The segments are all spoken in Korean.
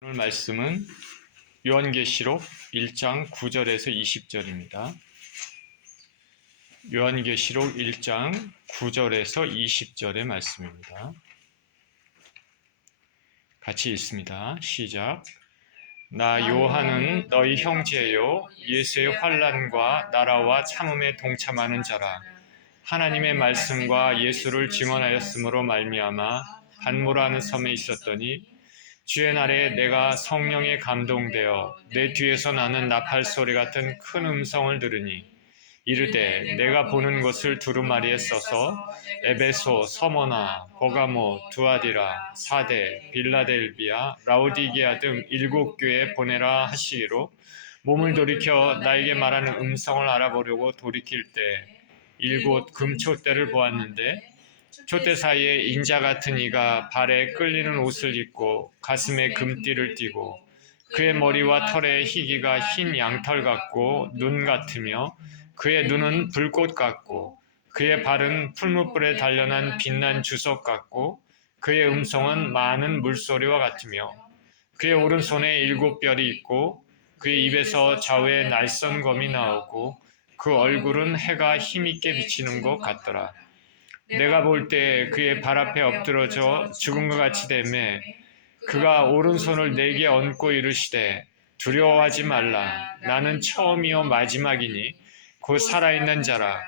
오늘 말씀은 요한계시록 1장 9절에서 20절입니다. 요한계시록 1장 9절에서 20절의 말씀입니다. 같이 읽습니다. 시작. 나 요한은 너희 형제요 예수의 환난과 나라와 참음에 동참하는 자라. 하나님의 말씀과 예수를 증언하였으므로 말미암아 반모라는 섬에 있었더니 주의 날에 내가 성령에 감동되어 내 뒤에서 나는 나팔 소리 같은 큰 음성을 들으니 이르되 내가 보는 것을 두루마리에 써서 에베소, 서머나, 버가모, 두아디라, 사데, 빌라델비아, 라오디게아 등 7교회에 보내라 하시기로 몸을 돌이켜 나에게 말하는 음성을 알아보려고 돌이킬 때 7 금촛대를 보았는데 촛대 사이에 인자 같은 이가 발에 끌리는 옷을 입고 가슴에 금띠를 띠고 그의 머리와 털에 희기가 흰 양털 같고 눈 같으며 그의 눈은 불꽃 같고 그의 발은 풀무불에 단련한 빛난 주석 같고 그의 음성은 많은 물소리와 같으며 그의 오른손에 7 뼈리 있고 그의 입에서 좌우에 날선검이 나오고 그 얼굴은 해가 힘있게 비치는 것 같더라. 내가 볼 때 그의 발 앞에 엎드러져 죽음과 같이 되매 그가 오른손을 내게 얹고 이르시되 두려워하지 말라. 나는 처음이요 마지막이니 곧 살아있는 자라.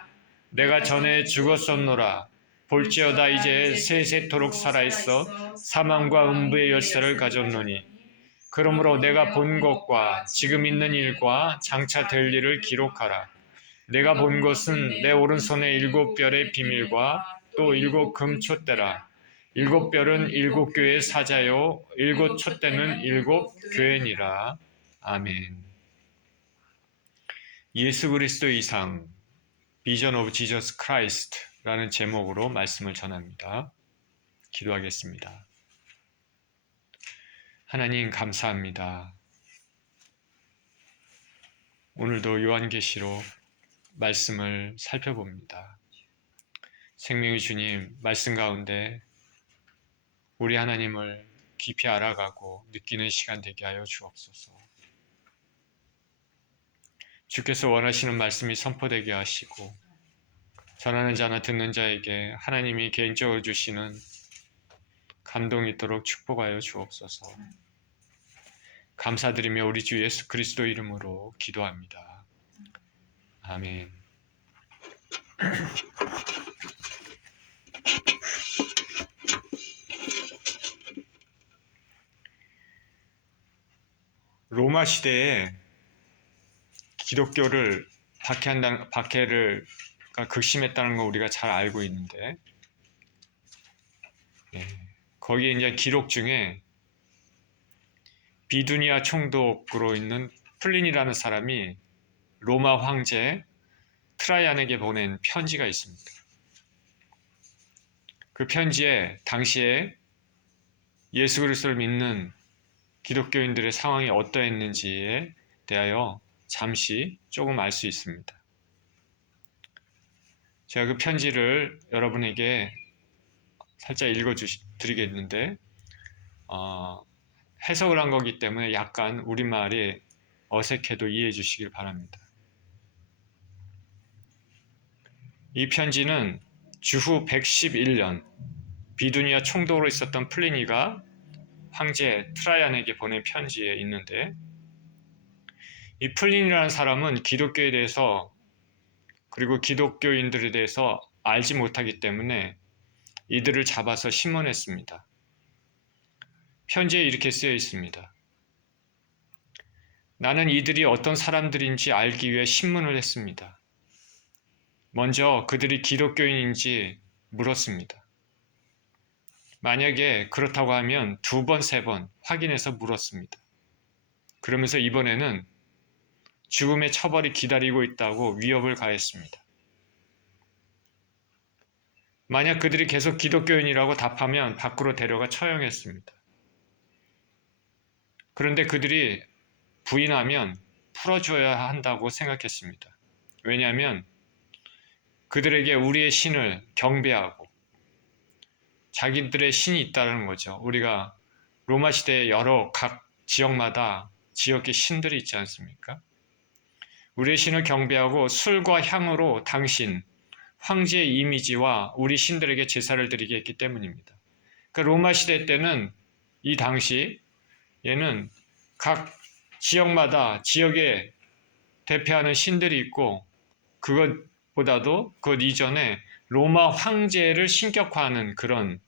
내가 전에 죽었었노라. 볼지어다 이제 세세토록 살아있어 사망과 음부의 열쇠를 가졌노니 그러므로 내가 본 것과 지금 있는 일과 장차 될 일을 기록하라. 내가 본 것은 내 오른손의 7 별의 비밀과 또 7 금촛대라. 7 별은 7 교회의 사자요 7 촛대는 7 교회니라. 아멘. 예수 그리스도의 이상 Vision of Jesus Christ라는 제목으로 말씀을 전합니다. 기도하겠습니다. 하나님 감사합니다. 오늘도 요한계시록 말씀을 살펴봅니다. 생명의 주님, 말씀 가운데 우리 하나님을 깊이 알아가고 느끼는 시간 되게 하여 주옵소서. 주께서 원하시는 말씀이 선포되게 하시고 전하는 자나 듣는 자에게 하나님이 개인적으로 주시는 감동이 있도록 축복하여 주옵소서. 감사드리며 우리 주 예수 그리스도 이름으로 기도합니다. 아멘. 로마 시대에 기독교를 박해를 극심했다는 거 우리가 잘 알고 있는데, 거기에 이제 기록 중에 비두니아 총독으로 있는 플린이라는 사람이 로마 황제 트라이안에게 보낸 편지가 있습니다. 그 편지에 당시에 예수 그리스도를 믿는 기독교인들의 상황이 어떠했는지에 대하여 잠시 조금 알 수 있습니다. 제가 그 편지를 여러분에게 살짝 읽어드리겠는데 해석을 한 거기 때문에 약간 우리말이 어색해도 이해해 주시길 바랍니다. 이 편지는 주후 111년 비두니아 총독으로 있었던 플리니가 황제 트라이안에게 보낸 편지에 있는데, 이 플린이라는 사람은 기독교에 대해서 그리고 기독교인들에 대해서 알지 못하기 때문에 이들을 잡아서 심문했습니다. 편지에 이렇게 쓰여 있습니다. 나는 이들이 어떤 사람들인지 알기 위해 심문을 했습니다. 먼저 그들이 기독교인인지 물었습니다. 만약에 그렇다고 하면 2번, 3번 확인해서 물었습니다. 그러면서 이번에는 죽음의 처벌이 기다리고 있다고 위협을 가했습니다. 만약 그들이 계속 기독교인이라고 답하면 밖으로 데려가 처형했습니다. 그런데 그들이 부인하면 풀어줘야 한다고 생각했습니다. 왜냐하면 그들에게 우리의 신을 경배하고 자기들의 신이 있다는 거죠. 우리가 로마 시대의 여러 각 지역마다 지역의 신들이 있지 않습니까? 우리의 신을 경배하고 술과 향으로 당신, 황제의 이미지와 우리 신들에게 제사를 드리게 했기 때문입니다. 그러니까 로마 시대 때는 이 당시 얘는 각 지역마다 지역에 대표하는 신들이 있고 그것보다도 그것 이전에 로마 황제를 신격화하는 그런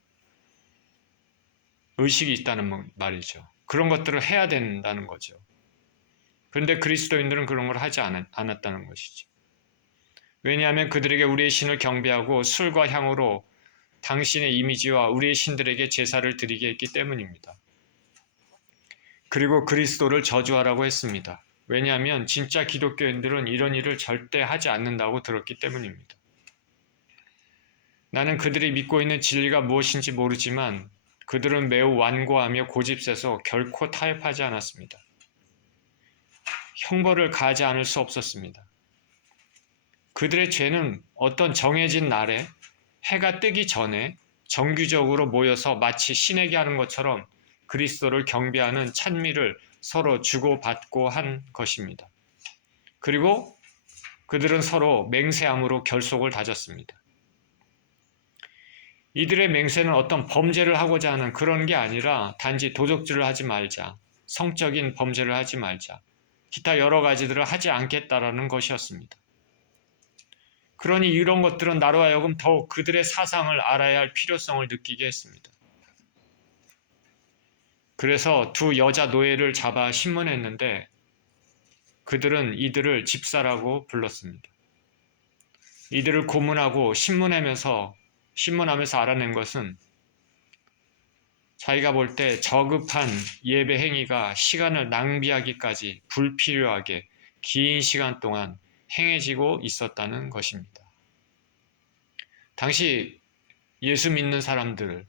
의식이 있다는 말이죠. 그런 것들을 해야 된다는 거죠. 그런데 그리스도인들은 그런 걸 하지 않았다는 것이죠. 왜냐하면 그들에게 우리의 신을 경배하고 술과 향으로 당신의 이미지와 우리의 신들에게 제사를 드리게 했기 때문입니다. 그리고 그리스도를 저주하라고 했습니다. 왜냐하면 진짜 기독교인들은 이런 일을 절대 하지 않는다고 들었기 때문입니다. 나는 그들이 믿고 있는 진리가 무엇인지 모르지만 그들은 매우 완고하며 고집세서 결코 타협하지 않았습니다. 형벌을 가하지 않을 수 없었습니다. 그들의 죄는 어떤 정해진 날에 해가 뜨기 전에 정규적으로 모여서 마치 신에게 하는 것처럼 그리스도를 경배하는 찬미를 서로 주고받고 한 것입니다. 그리고 그들은 서로 맹세함으로 결속을 다졌습니다. 이들의 맹세는 어떤 범죄를 하고자 하는 그런 게 아니라 단지 도적질을 하지 말자, 성적인 범죄를 하지 말자, 기타 여러 가지들을 하지 않겠다라는 것이었습니다. 그러니 이런 것들은 나로 하여금 더욱 그들의 사상을 알아야 할 필요성을 느끼게 했습니다. 그래서 두 여자 노예를 잡아 신문했는데 그들은 이들을 집사라고 불렀습니다. 이들을 고문하고 신문하면서 알아낸 것은 자기가 볼 때 저급한 예배 행위가 시간을 낭비하기까지 불필요하게 긴 시간 동안 행해지고 있었다는 것입니다. 당시 예수 믿는 사람들,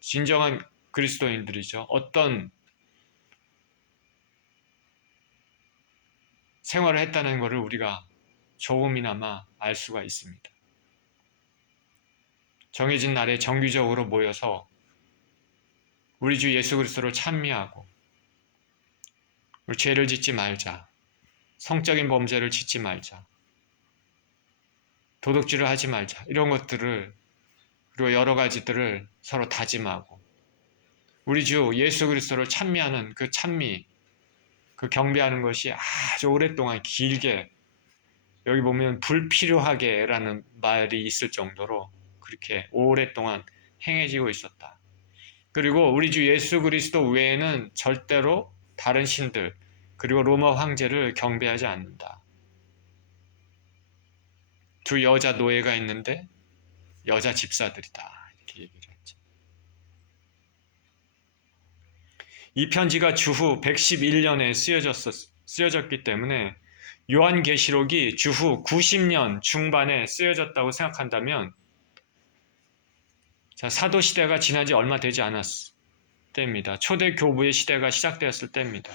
진정한 그리스도인들이죠. 어떤 생활을 했다는 것을 우리가 조금이나마 알 수가 있습니다. 정해진 날에 정기적으로 모여서 우리 주 예수 그리스도를 찬미하고 우리 죄를 짓지 말자, 성적인 범죄를 짓지 말자, 도둑질을 하지 말자, 이런 것들을 그리고 여러 가지들을 서로 다짐하고 우리 주 예수 그리스도를 찬미하는 그 찬미, 그 경배하는 것이 아주 오랫동안 길게, 여기 보면 불필요하게라는 말이 있을 정도로 그렇게 오랫동안 행해지고 있었다. 그리고 우리 주 예수 그리스도 외에는 절대로 다른 신들 그리고 로마 황제를 경배하지 않는다. 두 여자 노예가 있는데 여자 집사들이다, 이렇게 얘기를 했죠. 이 편지가 주후 111년에 쓰여졌기 때문에 요한계시록이 주후 90년 중반에 쓰여졌다고 생각한다면 사도시대가 지난 지 얼마 되지 않았을 때입니다. 초대 교부의 시대가 시작되었을 때입니다.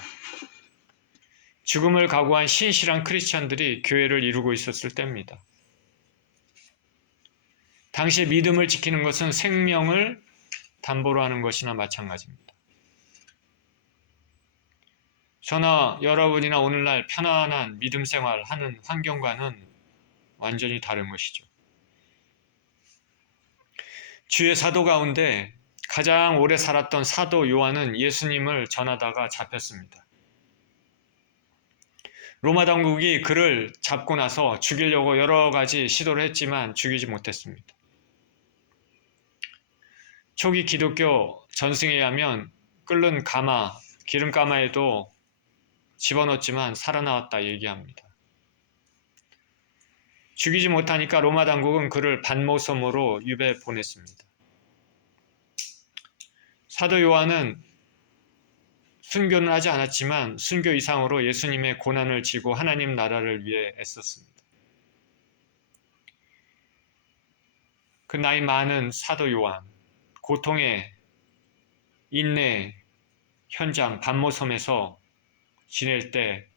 죽음을 각오한 신실한 크리스찬들이 교회를 이루고 있었을 때입니다. 당시 믿음을 지키는 것은 생명을 담보로 하는 것이나 마찬가지입니다. 저나 여러분이나 오늘날 편안한 믿음 생활하는 환경과는 완전히 다른 것이죠. 주의 사도 가운데 가장 오래 살았던 사도 요한은 예수님을 전하다가 잡혔습니다. 로마 당국이 그를 잡고 나서 죽이려고 여러 가지 시도를 했지만 죽이지 못했습니다. 초기 기독교 전승에 의하면 끓는 가마, 기름 가마에도 집어넣었지만 살아나왔다 얘기합니다. 죽이지 못하니까 로마 당국은 그를 반모섬으로 유배 보냈습니다. 사도 요한은 순교는 하지 않았지만 순교 이상으로 예수님의 고난을 지고 하나님 나라를 위해 애썼습니다. 그 나이 많은 사도 요한, 고통의 인내 현장 반모섬에서 지낼 때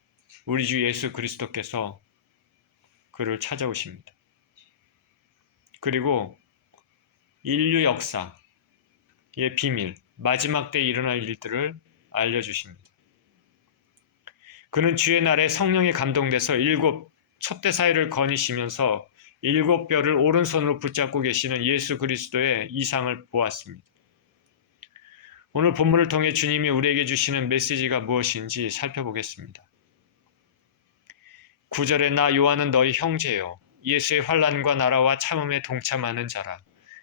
우리 주 예수 그리스도께서 그를 찾아오십니다. 그리고 인류 역사의 비밀, 마지막 때 일어날 일들을 알려주십니다. 그는 주의 날에 성령에 감동돼서 7 촛대 사이를 거니시면서 7 뼈를 오른손으로 붙잡고 계시는 예수 그리스도의 이상을 보았습니다. 오늘 본문을 통해 주님이 우리에게 주시는 메시지가 무엇인지 살펴보겠습니다. 9절에 나 요한은 너희 형제요 예수의 환난과 나라와 참음에 동참하는 자라.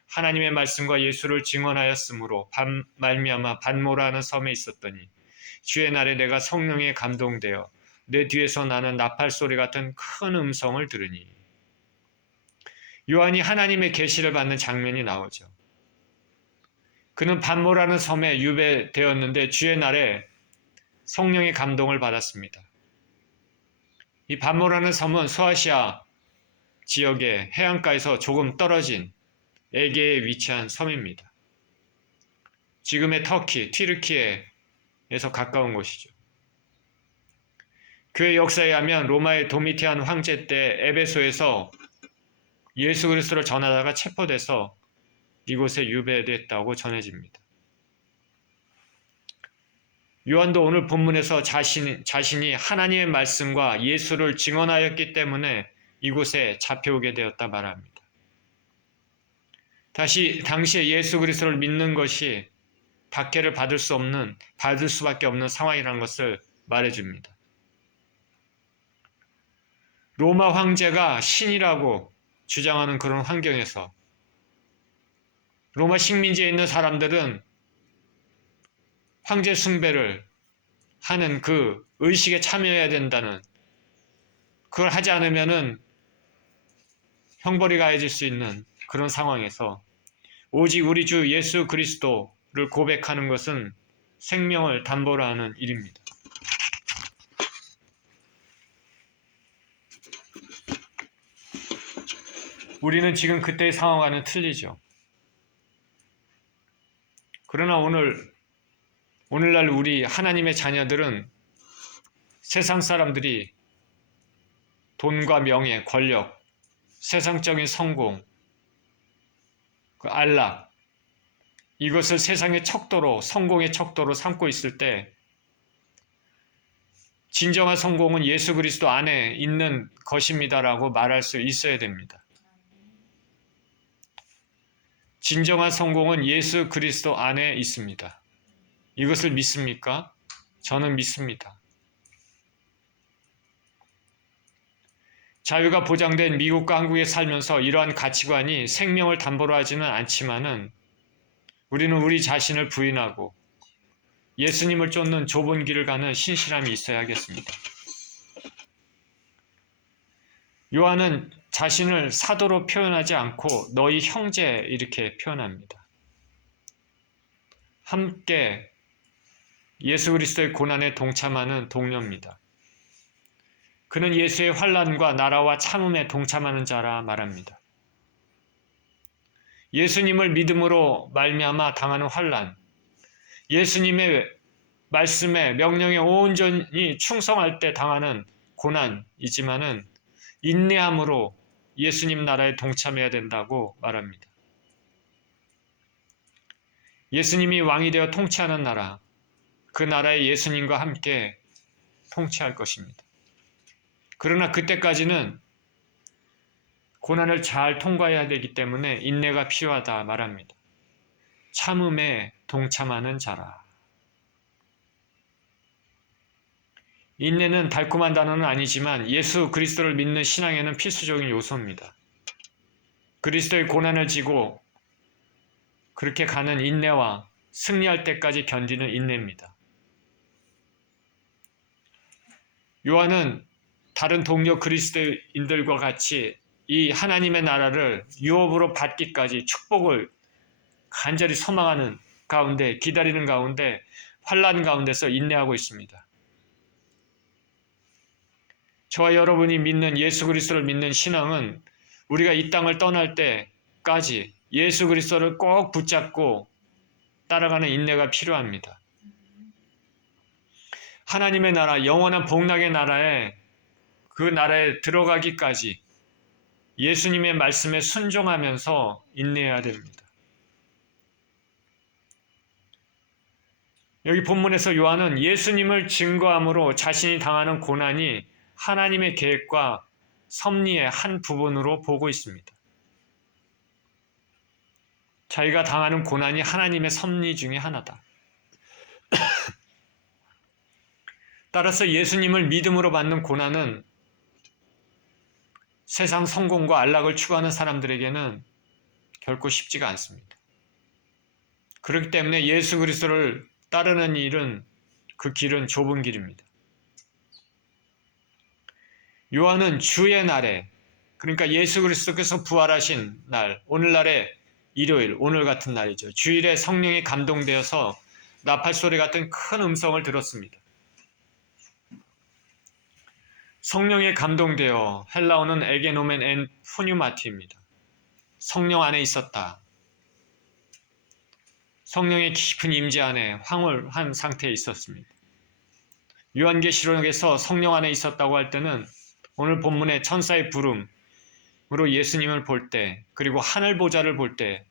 하나님의 말씀과 예수를 증언하였으므로 말미암아 반모라는 섬에 있었더니 주의 날에 내가 성령에 감동되어 내 뒤에서 나는 나팔 소리 같은 큰 음성을 들으니. 요한이 하나님의 계시를 받는 장면이 나오죠. 그는 반모라는 섬에 유배되었는데 주의 날에 성령의 감동을 받았습니다. 이 반모라는 섬은 소아시아 지역의 해안가에서 조금 떨어진 에게에 위치한 섬입니다. 지금의 터키, 튀르키예에서 가까운 곳이죠. 그의 역사에 하면 로마의 도미티안 황제 때 에베소에서 예수 그리스도를 전하다가 체포돼서 이곳에 유배됐다고 전해집니다. 요한도 오늘 본문에서 자신이 하나님의 말씀과 예수를 증언하였기 때문에 이곳에 잡혀오게 되었다 말합니다. 당시에 예수 그리스도를 믿는 것이 박해를 받을 수밖에 없는 상황이라는 것을 말해줍니다. 로마 황제가 신이라고 주장하는 그런 환경에서 로마 식민지에 있는 사람들은 황제 숭배를 하는 그 의식에 참여해야 된다는, 그걸 하지 않으면은 형벌이 가해질 수 있는 그런 상황에서 오직 우리 주 예수 그리스도를 고백하는 것은 생명을 담보로 하는 일입니다. 우리는 지금 그때의 상황과는 틀리죠. 그러나 오늘날 우리 하나님의 자녀들은 세상 사람들이 돈과 명예, 권력, 세상적인 성공, 안락, 이것을 세상의 척도로, 성공의 척도로 삼고 있을 때 진정한 성공은 예수 그리스도 안에 있는 것입니다라고 말할 수 있어야 됩니다. 진정한 성공은 예수 그리스도 안에 있습니다. 이것을 믿습니까? 저는 믿습니다. 자유가 보장된 미국과 한국에 살면서 이러한 가치관이 생명을 담보로 하지는 않지만은 우리는 우리 자신을 부인하고 예수님을 쫓는 좁은 길을 가는 신실함이 있어야겠습니다. 요한은 자신을 사도로 표현하지 않고 너희 형제 이렇게 표현합니다. 함께 예수 그리스도의 고난에 동참하는 동료입니다. 그는 예수의 환난과 나라와 참음에 동참하는 자라 말합니다. 예수님을 믿음으로 말미암아 당하는 환난, 예수님의 말씀에 명령에 온전히 충성할 때 당하는 고난이지만은 인내함으로 예수님 나라에 동참해야 된다고 말합니다. 예수님이 왕이 되어 통치하는 나라, 그 나라에 예수님과 함께 통치할 것입니다. 그러나 그때까지는 고난을 잘 통과해야 되기 때문에 인내가 필요하다 말합니다. 참음에 동참하는 자라. 인내는 달콤한 단어는 아니지만 예수 그리스도를 믿는 신앙에는 필수적인 요소입니다. 그리스도의 고난을 지고 그렇게 가는 인내와 승리할 때까지 견디는 인내입니다. 요한은 다른 동료 그리스도인들과 같이 이 하나님의 나라를 유업으로 받기까지 축복을 간절히 소망하는 가운데, 기다리는 가운데, 환난 가운데서 인내하고 있습니다. 저와 여러분이 믿는 예수 그리스도를 믿는 신앙은 우리가 이 땅을 떠날 때까지 예수 그리스도를 꼭 붙잡고 따라가는 인내가 필요합니다. 하나님의 나라, 영원한 복락의 나라에, 그 나라에 들어가기까지 예수님의 말씀에 순종하면서 인내해야 됩니다. 여기 본문에서 요한은 예수님을 증거함으로 자신이 당하는 고난이 하나님의 계획과 섭리의 한 부분으로 보고 있습니다. 자기가 당하는 고난이 하나님의 섭리 중에 하나다. 따라서 예수님을 믿음으로 받는 고난은 세상 성공과 안락을 추구하는 사람들에게는 결코 쉽지가 않습니다. 그렇기 때문에 예수 그리스도를 따르는 일은 그 길은 좁은 길입니다. 요한은 주의 날에, 그러니까 예수 그리스도께서 부활하신 날, 오늘날의 일요일, 오늘 같은 날이죠. 주일에 성령이 감동되어서 나팔소리 같은 큰 음성을 들었습니다. 성령에 감동되어, 헬라어는 에게노멘 엔 푸뉴마티입니다. 성령 안에 있었다. 성령의 깊은 임재 안에 황홀한 상태에 있었습니다. 요한계시록에서 성령 안에 있었다고 할 때는 오늘 본문의 천사의 부름으로 예수님을 볼 때, 그리고 하늘 보좌를 볼 때,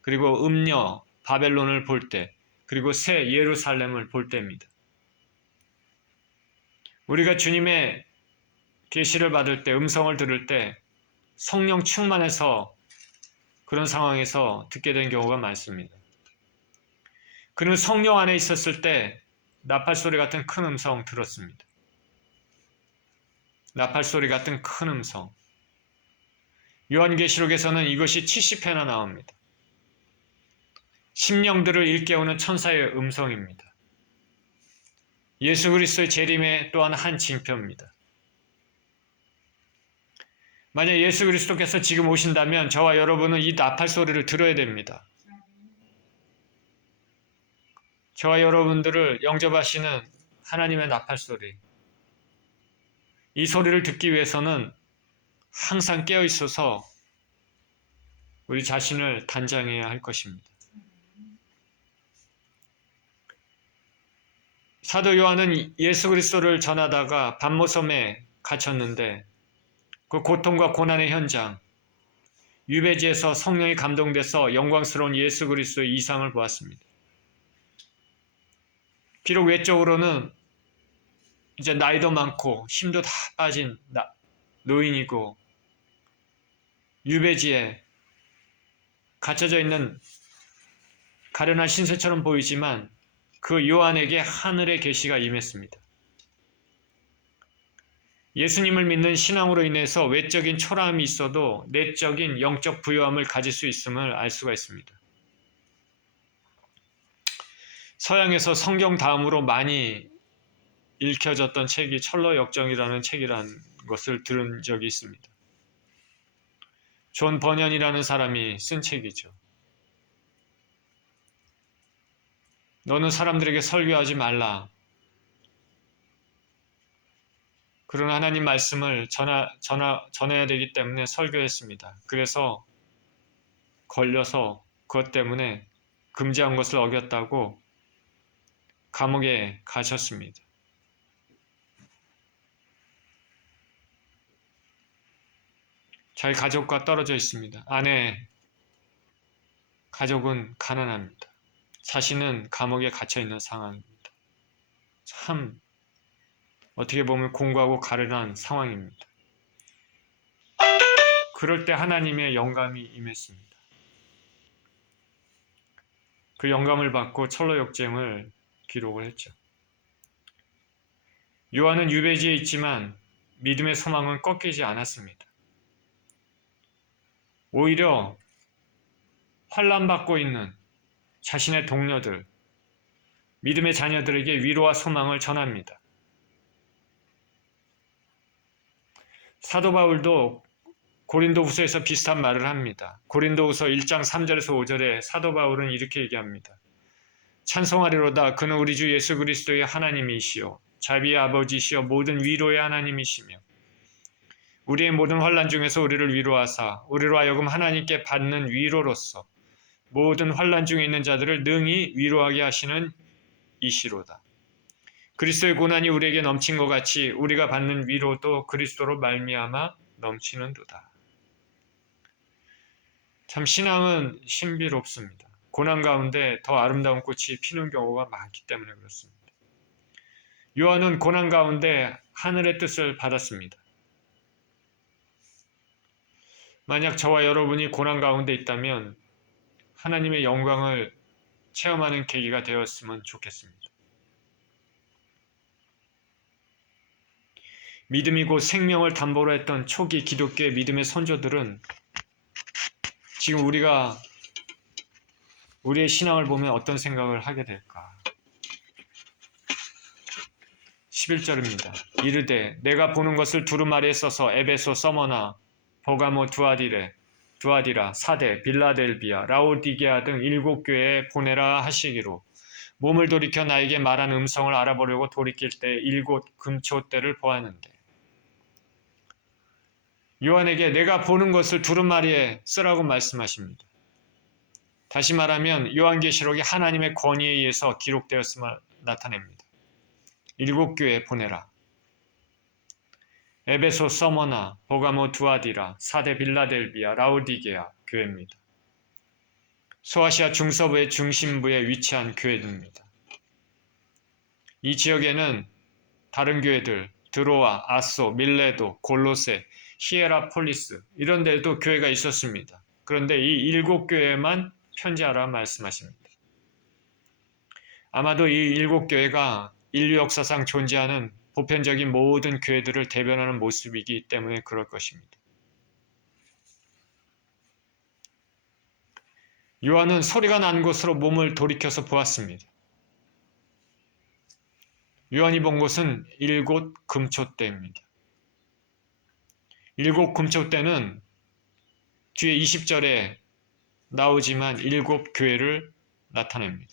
그리고 음녀 바벨론을 볼 때, 그리고 새 예루살렘을 볼 때입니다. 우리가 주님의 계시를 받을 때, 음성을 들을 때 성령 충만해서 그런 상황에서 듣게 된 경우가 많습니다. 그는 성령 안에 있었을 때 나팔소리 같은 큰 음성 들었습니다. 나팔소리 같은 큰 음성. 요한계시록에서는 이것이 70회나 나옵니다. 심령들을 일깨우는 천사의 음성입니다. 예수 그리스도의 재림의 또한 한 징표입니다. 만약 예수 그리스도께서 지금 오신다면 저와 여러분은 이 나팔소리를 들어야 됩니다. 저와 여러분들을 영접하시는 하나님의 나팔소리. 이 소리를 듣기 위해서는 항상 깨어 있어서 우리 자신을 단장해야 할 것입니다. 사도 요한은 예수 그리스도를 전하다가 반모섬에 갇혔는데 그 고통과 고난의 현장, 유배지에서 성령이 감동돼서 영광스러운 예수 그리스도의 이상을 보았습니다. 비록 외적으로는 이제 나이도 많고 힘도 다 빠진 노인이고 유배지에 갇혀져 있는 가련한 신세처럼 보이지만 그 요한에게 하늘의 계시가 임했습니다. 예수님을 믿는 신앙으로 인해서 외적인 초라함이 있어도 내적인 영적 부유함을 가질 수 있음을 알 수가 있습니다. 서양에서 성경 다음으로 많이 읽혀졌던 책이 철로역정이라는 책이라는 것을 들은 적이 있습니다. 존 버년이라는 사람이 쓴 책이죠. 너는 사람들에게 설교하지 말라. 그런 하나님 말씀을 전해야 되기 때문에 설교했습니다. 그래서 걸려서 그것 때문에 금지한 것을 어겼다고 감옥에 가셨습니다. 자기 가족과 떨어져 있습니다. 아내, 가족은 가난합니다. 자신은 감옥에 갇혀 있는 상황입니다. 참 어떻게 보면 공고하고 가련한 상황입니다. 그럴 때 하나님의 영감이 임했습니다. 그 영감을 받고 철로역정을 기록을 했죠. 요한은 유배지에 있지만 믿음의 소망은 꺾이지 않았습니다. 오히려 환난받고 있는 자신의 동료들, 믿음의 자녀들에게 위로와 소망을 전합니다. 사도 바울도 고린도후서에서 비슷한 말을 합니다. 고린도후서 1장 3절에서 5절에 사도 바울은 이렇게 얘기합니다. 찬송하리로다. 그는 우리 주 예수 그리스도의 하나님이시요 자비의 아버지시요 모든 위로의 하나님이시며 우리의 모든 환난 중에서 우리를 위로하사 우리로 하여금 하나님께 받는 위로로서 모든 환난 중에 있는 자들을 능히 위로하게 하시는 이시로다. 그리스도의 고난이 우리에게 넘친 것 같이 우리가 받는 위로도 그리스도로 말미암아 넘치는도다. 참 신앙은 신비롭습니다. 고난 가운데 더 아름다운 꽃이 피는 경우가 많기 때문에 그렇습니다. 요한은 고난 가운데 하늘의 뜻을 받았습니다. 만약 저와 여러분이 고난 가운데 있다면 하나님의 영광을 체험하는 계기가 되었으면 좋겠습니다. 믿음이 곧 생명을 담보로 했던 초기 기독교의 믿음의 선조들은 지금 우리의 신앙을 보면 어떤 생각을 하게 될까? 11절입니다. 이르되 내가 보는 것을 두루마리에 써서 에베소, 서머나, 버가모, 두아디라, 사데, 빌라델비아, 라오디게아 등 7교회에 보내라 하시기로 몸을 돌이켜 나에게 말한 음성을 알아보려고 돌이킬 때 7 금초대를 보았는데 요한에게 내가 보는 것을 두루마리에 쓰라고 말씀하십니다. 다시 말하면 요한계시록이 하나님의 권위에 의해서 기록되었음을 나타냅니다. 7교회에 보내라. 에베소, 서머나, 버가모, 두아디라, 사데, 빌라델비아, 라오디게아 교회입니다. 소아시아 중서부의 중심부에 위치한 교회입니다. 이 지역에는 다른 교회들, 드로아, 아소, 밀레도, 골로세, 히에라폴리스 이런 데도 교회가 있었습니다. 그런데 이 7교회만 편지하라 말씀하십니다. 아마도 이 7교회가 인류 역사상 존재하는 보편적인 모든 교회들을 대변하는 모습이기 때문에 그럴 것입니다. 요한은 소리가 난 곳으로 몸을 돌이켜서 보았습니다. 요한이 본 곳은 7 금초대입니다. 7 금초대는 뒤에 20절에 나오지만 7 교회를 나타냅니다.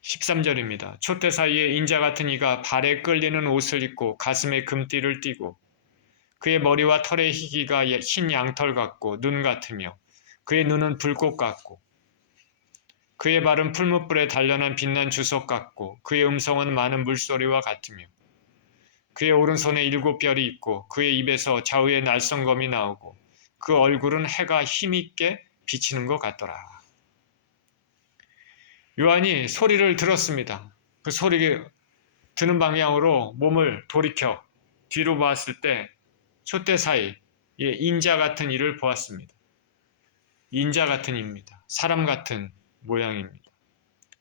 13절입니다. 촛대 사이에 인자 같은 이가 발에 끌리는 옷을 입고 가슴에 금띠를 띠고 그의 머리와 털의 희기가 흰 양털 같고 눈 같으며 그의 눈은 불꽃 같고 그의 발은 풀무불에 단련한 빛난 주석 같고 그의 음성은 많은 물소리와 같으며 그의 오른손에 7 별이 있고 그의 입에서 좌우의 날성검이 나오고 그 얼굴은 해가 힘있게 비치는 것 같더라. 요한이 소리를 들었습니다. 그 소리 드는 방향으로 몸을 돌이켜 뒤로 봤을 때 촛대 사이에 인자 같은 이를 보았습니다. 인자 같은 이입니다. 사람 같은 모양입니다.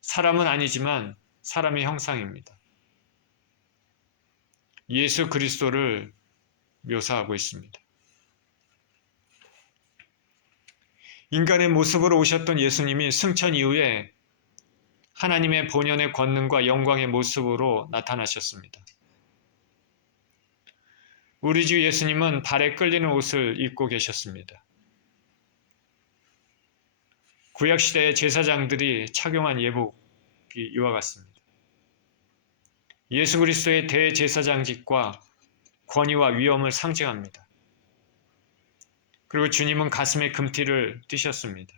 사람은 아니지만 사람의 형상입니다. 예수 그리스도를 묘사하고 있습니다. 인간의 모습으로 오셨던 예수님이 승천 이후에 하나님의 본연의 권능과 영광의 모습으로 나타나셨습니다. 우리 주 예수님은 발에 끌리는 옷을 입고 계셨습니다. 구약시대의 제사장들이 착용한 예복이 이와 같습니다. 예수 그리스도의 대제사장직과 권위와 위엄을 상징합니다. 그리고 주님은 가슴에 금띠를 띠셨습니다.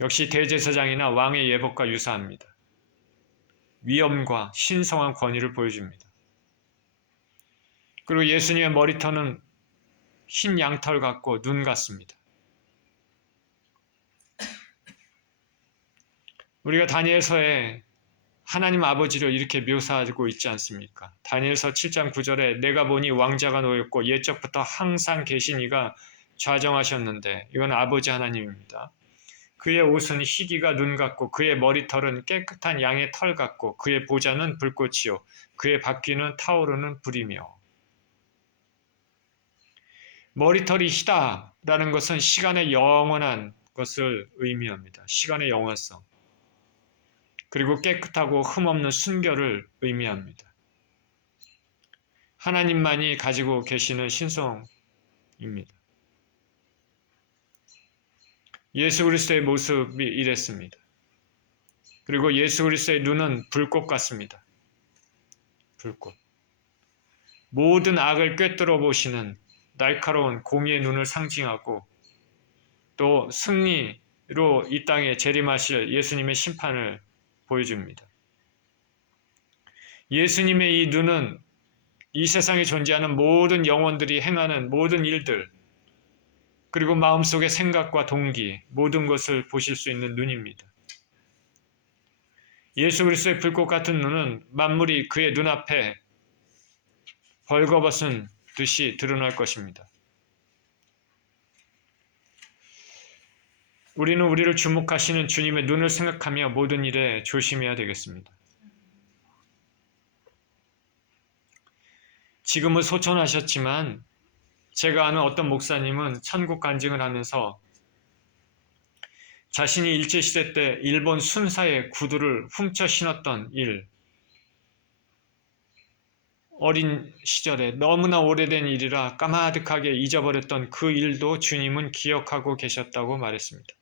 역시 대제사장이나 왕의 예복과 유사합니다. 위엄과 신성한 권위를 보여줍니다. 그리고 예수님의 머리털은 흰 양털 같고 눈 같습니다. 우리가 다니엘서에 하나님 아버지를 이렇게 묘사하고 있지 않습니까? 다니엘서 7장 9절에 내가 보니 왕자가 놓였고 옛적부터 항상 계신 이가 좌정하셨는데 이건 아버지 하나님입니다. 그의 옷은 희기가 눈 같고 그의 머리털은 깨끗한 양의 털 같고 그의 보좌는 불꽃이요 그의 바퀴는 타오르는 불이며. 머리털이 희다라는 것은 시간의 영원한 것을 의미합니다. 시간의 영원성. 그리고 깨끗하고 흠없는 순결을 의미합니다. 하나님만이 가지고 계시는 신성입니다. 예수 그리스도의 모습이 이랬습니다. 그리고 예수 그리스도의 눈은 불꽃 같습니다. 불꽃. 모든 악을 꿰뚫어 보시는 날카로운 공의의 눈을 상징하고 또 승리로 이 땅에 재림하실 예수님의 심판을 보여줍니다. 예수님의 이 눈은 이 세상에 존재하는 모든 영혼들이 행하는 모든 일들, 그리고 마음속의 생각과 동기, 모든 것을 보실 수 있는 눈입니다. 예수 그리스도의 불꽃 같은 눈은 만물이 그의 눈앞에 벌거벗은 듯이 드러날 것입니다. 우리는 우리를 주목하시는 주님의 눈을 생각하며 모든 일에 조심해야 되겠습니다. 지금은 소천하셨지만 제가 아는 어떤 목사님은 천국 간증을 하면서 자신이 일제시대 때 일본 순사의 구두를 훔쳐 신었던 일, 어린 시절에 너무나 오래된 일이라 까마득하게 잊어버렸던 그 일도 주님은 기억하고 계셨다고 말했습니다.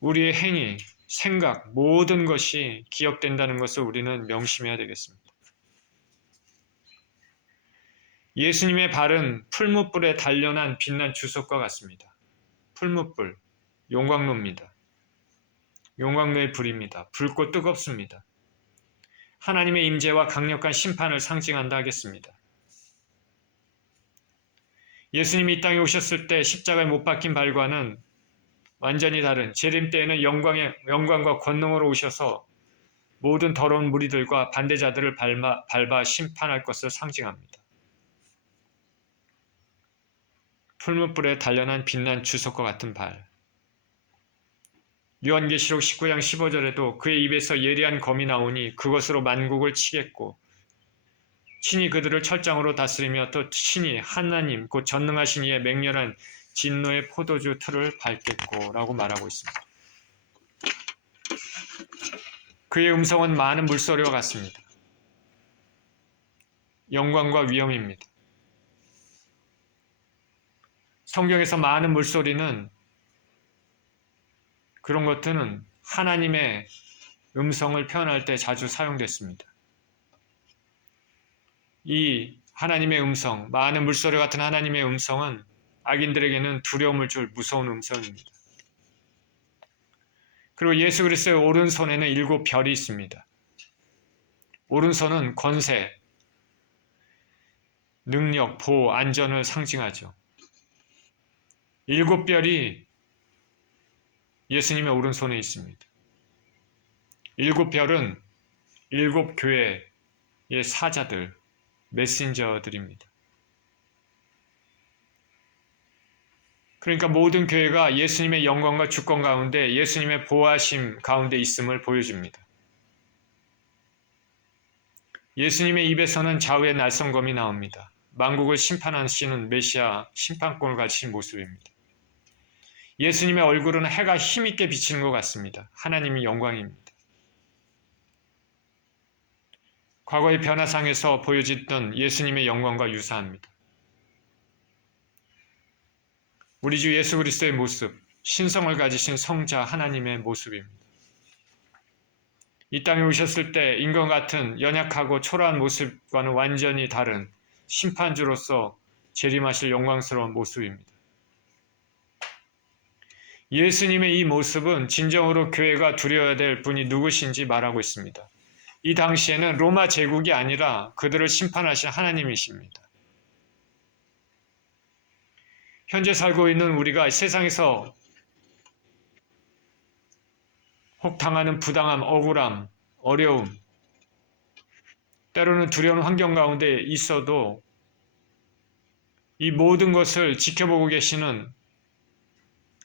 우리의 행위, 생각, 모든 것이 기억된다는 것을 우리는 명심해야 되겠습니다. 예수님의 발은 풀무불에 단련한 빛난 주석과 같습니다. 풀무불, 용광로입니다. 용광로의 불입니다. 붉고 뜨겁습니다. 하나님의 임재와 강력한 심판을 상징한다 하겠습니다. 예수님이 이 땅에 오셨을 때 십자가에 못 박힌 발과는 완전히 다른 재림 때에는 영광과 권능으로 오셔서 모든 더러운 무리들과 반대자들을 밟아 심판할 것을 상징합니다. 풀무불에 단련한 빛난 주석과 같은 발. 요한계시록 19장 15절에도 그의 입에서 예리한 검이 나오니 그것으로 만국을 치겠고 친히 그들을 철장으로 다스리며 또 친히 하나님 곧 전능하신 이의 맹렬한 진노의 포도주 틀을 밟겠고 라고 말하고 있습니다. 그의 음성은 많은 물소리와 같습니다. 영광과 위엄입니다. 성경에서 많은 물소리는 그런 것들은 하나님의 음성을 표현할 때 자주 사용됐습니다. 이 하나님의 음성, 많은 물소리 같은 하나님의 음성은 악인들에게는 두려움을 줄 무서운 음성입니다. 그리고 예수 그리스도의 오른손에는 7별이 있습니다. 오른손은 권세, 능력, 보호, 안전을 상징하죠. 7별이 예수님의 오른손에 있습니다. 7별은 7교회의 사자들, 메신저들입니다. 그러니까 모든 교회가 예수님의 영광과 주권 가운데 예수님의 보호하심 가운데 있음을 보여줍니다. 예수님의 입에서는 좌우의 날성검이 나옵니다. 만국을 심판하시는 메시아 심판권을 가지신 모습입니다. 예수님의 얼굴은 해가 힘있게 비치는 것 같습니다. 하나님의 영광입니다. 과거의 변화상에서 보여졌던 예수님의 영광과 유사합니다. 우리 주 예수 그리스도의 모습, 신성을 가지신 성자 하나님의 모습입니다. 이 땅에 오셨을 때 인간 같은 연약하고 초라한 모습과는 완전히 다른 심판주로서 재림하실 영광스러운 모습입니다. 예수님의 이 모습은 진정으로 교회가 두려워야 될 분이 누구신지 말하고 있습니다. 이 당시에는 로마 제국이 아니라 그들을 심판하신 하나님이십니다. 현재 살고 있는 우리가 세상에서 혹 당하는 부당함, 억울함, 어려움, 때로는 두려운 환경 가운데 있어도 이 모든 것을 지켜보고 계시는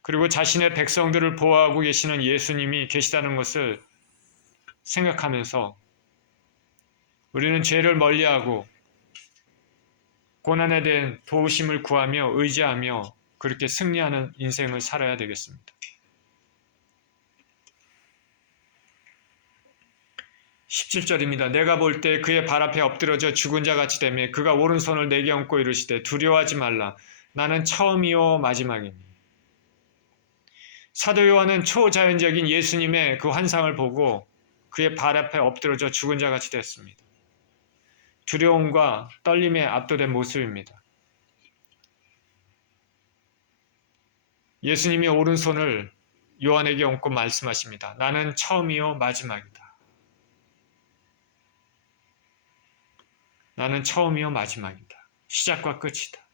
그리고 자신의 백성들을 보호하고 계시는 예수님이 계시다는 것을 생각하면서 우리는 죄를 멀리하고 고난에 대한 도우심을 구하며 의지하며 그렇게 승리하는 인생을 살아야 되겠습니다. 17절입니다. 내가 볼 때 그의 발 앞에 엎드러져 죽은 자 같이 되매 그가 오른손을 내게 얹고 이르시되 두려워하지 말라. 나는 처음이요 마지막이니. 사도 요한은 초자연적인 예수님의 그 환상을 보고 그의 발 앞에 엎드러져 죽은 자 같이 됐습니다. 두려움과 떨림에 압도된 모습입니다. 예수님이 오른손을 요한에게 얹고 말씀하십니다. 나는 처음이요 마지막이다. 나는 처음이요 마지막이다. 시작과 끝이다.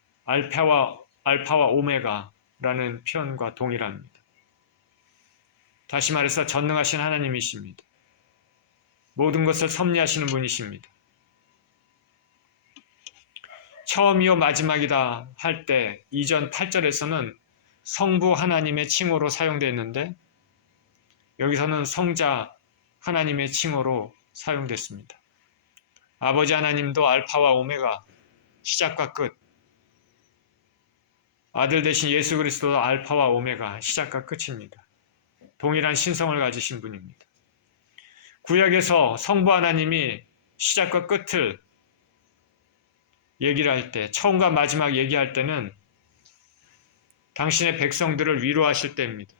알파와 오메가라는 표현과 동일합니다. 다시 말해서 전능하신 하나님이십니다. 모든 것을 섭리하시는 분이십니다. 처음이요 마지막이다 할 때 이전 8절에서는 성부 하나님의 칭호로 사용됐는데 여기서는 성자 하나님의 칭호로 사용됐습니다. 아버지 하나님도 알파와 오메가, 시작과 끝, 아들 되신 예수 그리스도도 알파와 오메가, 시작과 끝입니다. 동일한 신성을 가지신 분입니다. 구약에서 성부 하나님이 시작과 끝을 얘기를 할 때, 처음과 마지막 얘기할 때는 당신의 백성들을 위로하실 때입니다.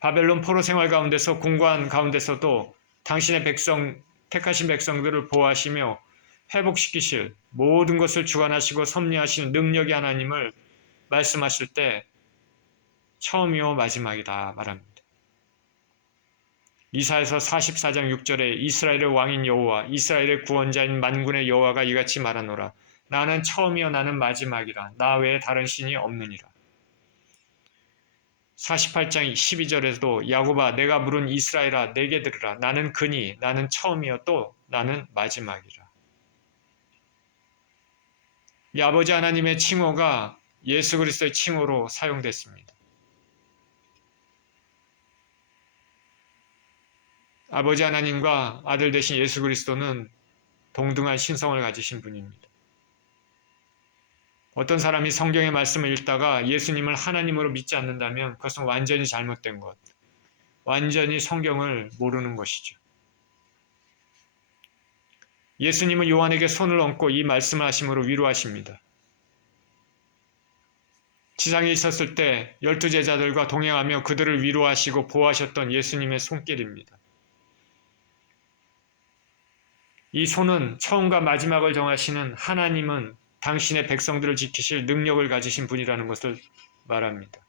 바벨론 포로 생활 가운데서 궁고한 가운데서도 당신의 백성, 택하신 백성들을 보호하시며 회복시키실 모든 것을 주관하시고 섭리하시는 능력의 하나님을 말씀하실 때 처음이요 마지막이다 말합니다. 이사야서 44장 6절에 이스라엘의 왕인 여호와 이스라엘의 구원자인 만군의 여호와가 이같이 말하노라. 나는 처음이요 나는 마지막이라. 나 외에 다른 신이 없느니라. 48장 12절에도 야곱아 내가 부른 이스라엘아 내게 들으라. 나는 그니 나는 처음이요 또 나는 마지막이라. 이 아버지 하나님의 칭호가 예수 그리스도의 칭호로 사용됐습니다. 아버지 하나님과 아들 되신 예수 그리스도는 동등한 신성을 가지신 분입니다. 어떤 사람이 성경의 말씀을 읽다가 예수님을 하나님으로 믿지 않는다면 그것은 완전히 잘못된 것, 완전히 성경을 모르는 것이죠. 예수님은 요한에게 손을 얹고 이 말씀을 하심으로 위로하십니다. 지상에 있었을 때 12제자들과 동행하며 그들을 위로하시고 보호하셨던 예수님의 손길입니다. 이 손은 처음과 마지막을 정하시는 하나님은 당신의 백성들을 지키실 능력을 가지신 분이라는 것을 말합니다.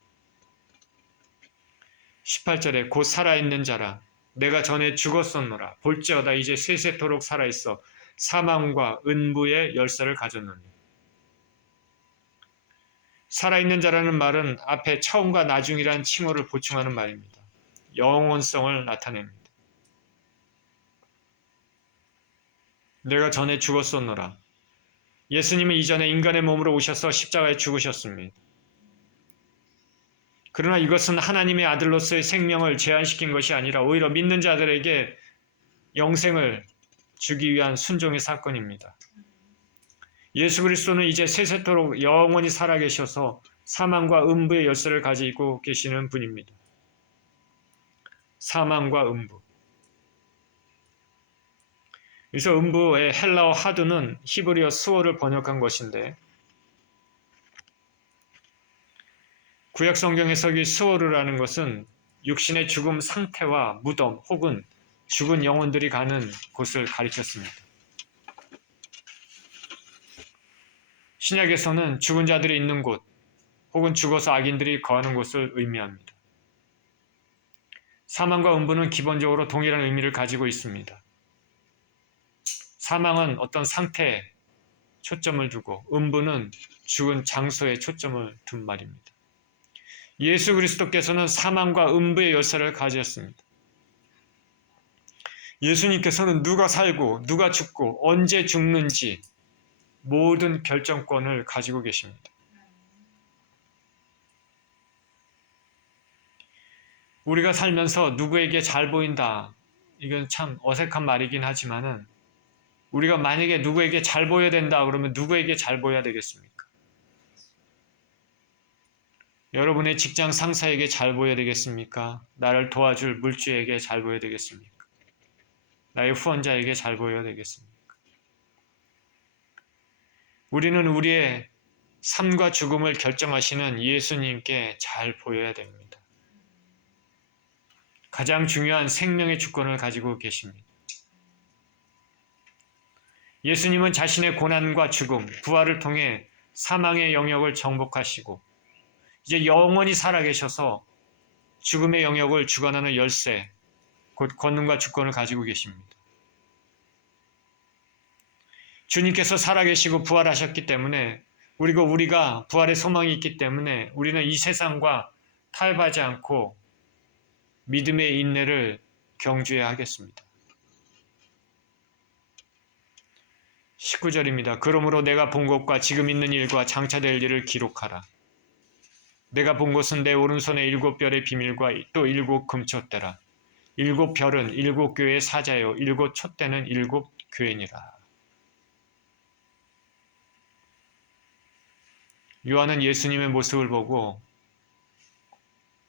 18절에 곧 살아있는 자라 내가 전에 죽었었노라 볼지어다 이제 세세토록 살아있어 사망과 은부의 열쇠를 가졌노니. 살아있는 자라는 말은 앞에 처음과 나중이라는 칭호를 보충하는 말입니다. 영원성을 나타냅니다. 내가 전에 죽었었노라. 예수님은 이전에 인간의 몸으로 오셔서 십자가에 죽으셨습니다. 그러나 이것은 하나님의 아들로서의 생명을 제한시킨 것이 아니라 오히려 믿는 자들에게 영생을 주기 위한 순종의 사건입니다. 예수 그리스도는 이제 세세토록 영원히 살아계셔서 사망과 음부의 열쇠를 가지고 계시는 분입니다. 사망과 음부. 그래서 음부의 헬라어 하두는 히브리어 스오를 번역한 것인데 구약 성경에서 이 스오르라는 것은 육신의 죽음 상태와 무덤 혹은 죽은 영혼들이 가는 곳을 가리켰습니다. 신약에서는 죽은 자들이 있는 곳 혹은 죽어서 악인들이 거하는 곳을 의미합니다. 사망과 음부는 기본적으로 동일한 의미를 가지고 있습니다. 사망은 어떤 상태에 초점을 두고 음부는 죽은 장소에 초점을 둔 말입니다. 예수 그리스도께서는 사망과 음부의 열쇠를 가지셨습니다. 예수님께서는 누가 살고 누가 죽고 언제 죽는지 모든 결정권을 가지고 계십니다. 우리가 살면서 누구에게 잘 보인다, 이건 참 어색한 말이긴 하지만은 우리가 만약에 누구에게 잘 보여야 된다 그러면 누구에게 잘 보여야 되겠습니까? 여러분의 직장 상사에게 잘 보여야 되겠습니까? 나를 도와줄 물주에게 잘 보여야 되겠습니까? 나의 후원자에게 잘 보여야 되겠습니까? 우리는 우리의 삶과 죽음을 결정하시는 예수님께 잘 보여야 됩니다. 가장 중요한 생명의 주권을 가지고 계십니다. 예수님은 자신의 고난과 죽음, 부활을 통해 사망의 영역을 정복하시고 이제 영원히 살아계셔서 죽음의 영역을 주관하는 열쇠, 곧 권능과 주권을 가지고 계십니다. 주님께서 살아계시고 부활하셨기 때문에 그리고 우리가 부활의 소망이 있기 때문에 우리는 이 세상과 타협하지 않고 믿음의 인내를 경주해야 하겠습니다. 19절입니다. 그러므로 내가 본 것과 지금 있는 일과 장차될 일을 기록하라. 내가 본 것은 내 오른손에 7별의 비밀과 또 7 금촛대라. 7별은 7 교회의 사자요 7 촛대는 7 교회니라. 요한은 예수님의 모습을 보고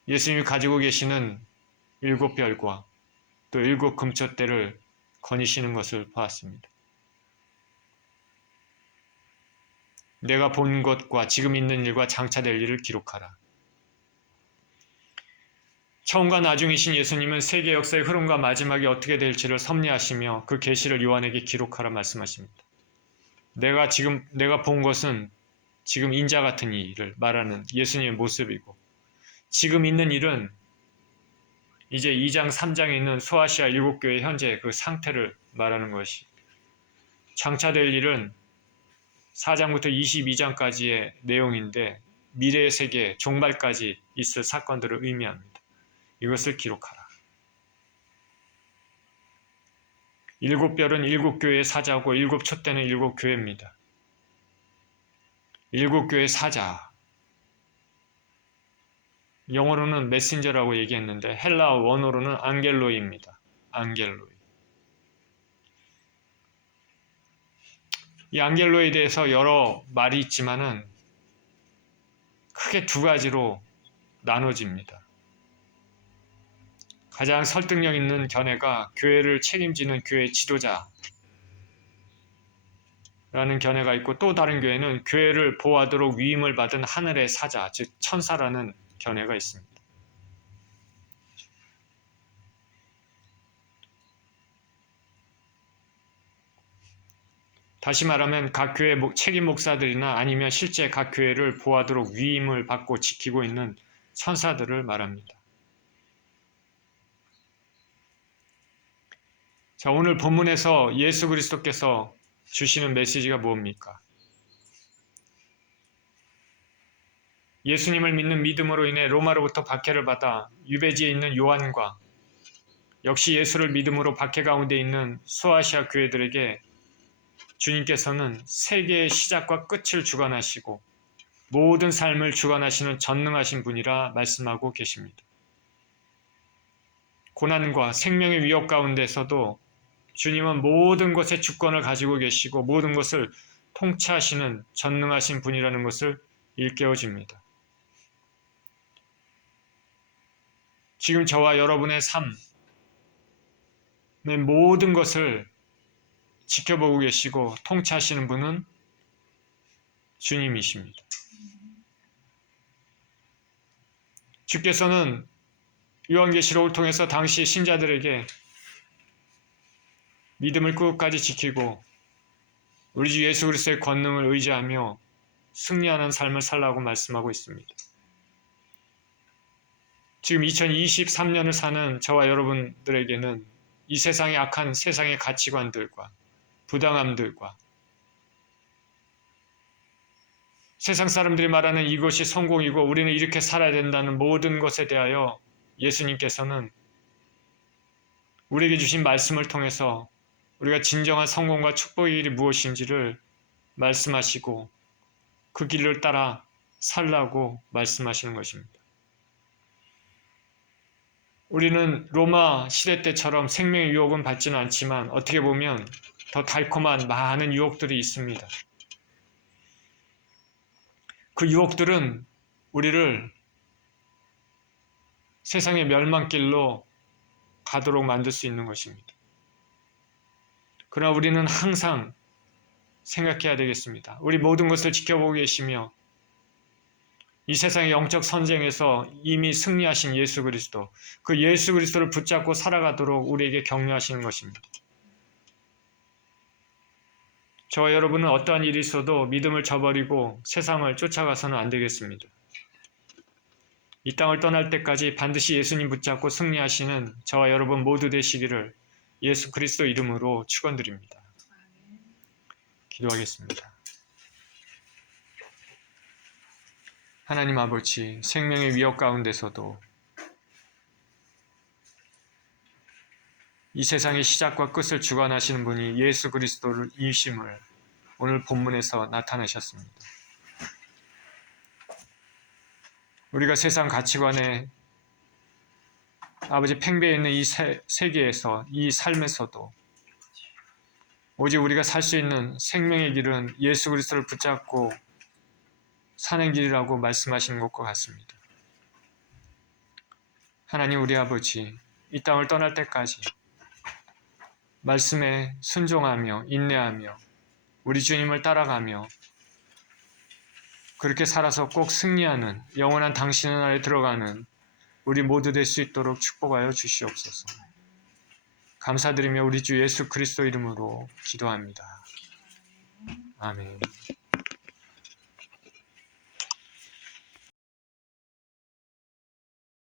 예수님이 가지고 계시는 7별과 또 7 금촛대를 거니시는 것을 보았습니다. 내가 본 것과 지금 있는 일과 장차될 일을 기록하라. 처음과 나중이신 예수님은 세계 역사의 흐름과 마지막이 어떻게 될지를 섭리하시며 그 계시를 요한에게 기록하라 말씀하십니다. 내가 본 것은 지금 인자 같은 일을 말하는 예수님의 모습이고, 지금 있는 일은 이제 2장 3장에 있는 소아시아 7교회 현재 그 상태를 말하는 것이, 장차될 일은 4장부터 22장까지의 내용인데 미래의 세계 종말까지 있을 사건들을 의미합니다. 이것을 기록하라. 7별은 7 교회의 사자고 7 촛대는 7 교회입니다. 7 교회의 사자. 영어로는 메신저라고 얘기했는데 헬라어 원어로는 앙겔로이입니다. 앙겔로이. 이 앙겔로에 대해서 여러 말이 있지만은 크게 2가지로 나눠집니다. 가장 설득력 있는 견해가 교회를 책임지는 교회 지도자라는 견해가 있고, 또 다른 교회는 교회를 보호하도록 위임을 받은 하늘의 사자, 즉 천사라는 견해가 있습니다. 다시 말하면 각 교회 책임 목사들이나 아니면 실제 각 교회를 보호하도록 위임을 받고 지키고 있는 천사들을 말합니다. 자, 오늘 본문에서 예수 그리스도께서 주시는 메시지가 뭡니까? 예수님을 믿는 믿음으로 인해 로마로부터 박해를 받아 유배지에 있는 요한과 역시 예수를 믿음으로 박해 가운데 있는 소아시아 교회들에게 주님께서는 세계의 시작과 끝을 주관하시고 모든 삶을 주관하시는 전능하신 분이라 말씀하고 계십니다. 고난과 생명의 위협 가운데서도 주님은 모든 것의 주권을 가지고 계시고 모든 것을 통치하시는 전능하신 분이라는 것을 일깨워줍니다. 지금 저와 여러분의 삶의 모든 것을 지켜보고 계시고 통치하시는 분은 주님이십니다. 주께서는 요한계시록을 통해서 당시 신자들에게 믿음을 끝까지 지키고 우리 주 예수 그리스도의 권능을 의지하며 승리하는 삶을 살라고 말씀하고 있습니다. 지금 2023년을 사는 저와 여러분들에게는 이 세상의 악한 세상의 가치관들과 부당함들과 세상 사람들이 말하는 이것이 성공이고 우리는 이렇게 살아야 된다는 모든 것에 대하여 예수님께서는 우리에게 주신 말씀을 통해서 우리가 진정한 성공과 축복의 길이 무엇인지를 말씀하시고 그 길을 따라 살라고 말씀하시는 것입니다. 우리는 로마 시대 때처럼 생명의 유혹은 받지는 않지만 어떻게 보면 더 달콤한 많은 유혹들이 있습니다. 그 유혹들은 우리를 세상의 멸망길로 가도록 만들 수 있는 것입니다. 그러나 우리는 항상 생각해야 되겠습니다. 우리 모든 것을 지켜보고 계시며 이 세상의 영적 선쟁에서 이미 승리하신 예수 그리스도, 그 예수 그리스도를 붙잡고 살아가도록 우리에게 격려하시는 것입니다. 저와 여러분은 어떠한 일이 있어도 믿음을 저버리고 세상을 쫓아가서는 안 되겠습니다. 이 땅을 떠날 때까지 반드시 예수님 붙잡고 승리하시는 저와 여러분 모두 되시기를 예수 그리스도 이름으로 축원드립니다. 기도하겠습니다. 하나님 아버지, 생명의 위협 가운데서도 이 세상의 시작과 끝을 주관하시는 분이 예수 그리스도이심을 오늘 본문에서 나타내셨습니다. 우리가 세상 가치관에 아버지 팽배해 있는 이 세계에서, 이 삶에서도 오직 우리가 살 수 있는 생명의 길은 예수 그리스도를 붙잡고 사는 길이라고 말씀하시는 것과 같습니다. 하나님 우리 아버지, 이 땅을 떠날 때까지 말씀에 순종하며 인내하며 우리 주님을 따라가며 그렇게 살아서 꼭 승리하는 영원한 당신의 나라에 들어가는 우리 모두 될 수 있도록 축복하여 주시옵소서. 감사드리며 우리 주 예수 그리스도 이름으로 기도합니다. 아멘.